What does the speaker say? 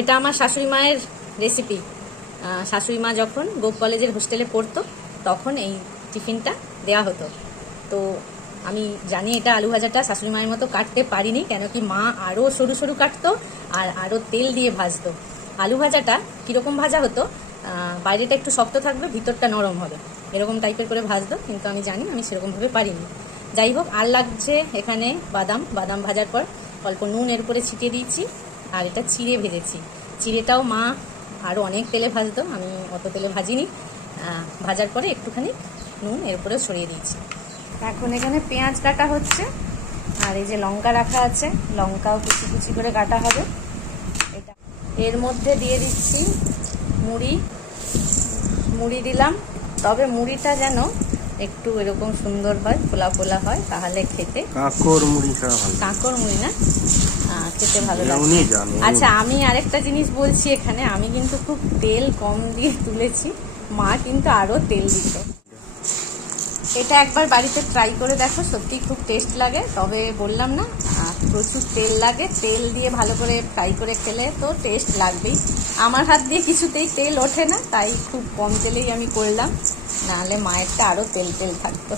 এটা আমার শাশুড়ি মায়ের রেসিপি। শাশুড়ি মা যখন গোপ কলেজের হোস্টেলে পড়তো তখন এই টিফিনটা দেওয়া হতো। তো আমি জানি এটা আলু ভাজাটা শাশুড়ি মায়ের মতো কাটতে পারিনি, কেন কি মা আরও সরু সরু কাটতো আর আরও তেল দিয়ে ভাজতো। আলু ভাজাটা কীরকম ভাজা হতো, বাইরেটা একটু শক্ত থাকবে, ভিতরটা নরম হবে, এরকম টাইপের করে ভাজতো, কিন্তু আমি জানি আমি সেরকমভাবে পারিনি। যাই হোক, আর লাগছে এখানে বাদাম ভাজার পর অল্প নুন এর উপরে ছিটিয়ে দিয়েছি, আর এটা চিড়ে ভেজেছি। চিড়েটাও মা আরও অনেক তেলে ভাজতো, আমি অত তেলে ভাজিনি। ভাজার পরে একটুখানি নুন এর উপরে ছড়িয়ে দিয়েছি। এখন এখানে পেঁয়াজ কাটা হচ্ছে, আর এই যে লঙ্কা রাখা আছে, লঙ্কাও কুচি কুচি করে কাটা হবে। এটা এর মধ্যে দিয়ে দিচ্ছি মুড়ি দিলাম, তবে মুড়িটা যেন একটু এরকম সুন্দর হয়, ফোলা ফোলা হয়, তাহলে খেতে কাঁকর মুড়ি না খেতে ভালো লাগে। আচ্ছা, আমি আরেকটা জিনিস বলছি, এখানে আমি কিন্তু খুব তেল কম দিয়ে তুলেছি, মা কিন্তু আরও তেল দিত। এটা একবার বাড়িতে ট্রাই করে দেখো, সত্যি খুব টেস্ট লাগে। তবে বললাম না, প্রচুর তেল লাগে, তেল দিয়ে ভালো করে ফ্রাই করে খেলে তো টেস্ট লাগবেই। আমার হাত দিয়ে কিছুতেই তেল ওঠে না, তাই খুব কম তেলেই আমি করলাম, নাহলে মায়েরটা আরও তেল থাকতো।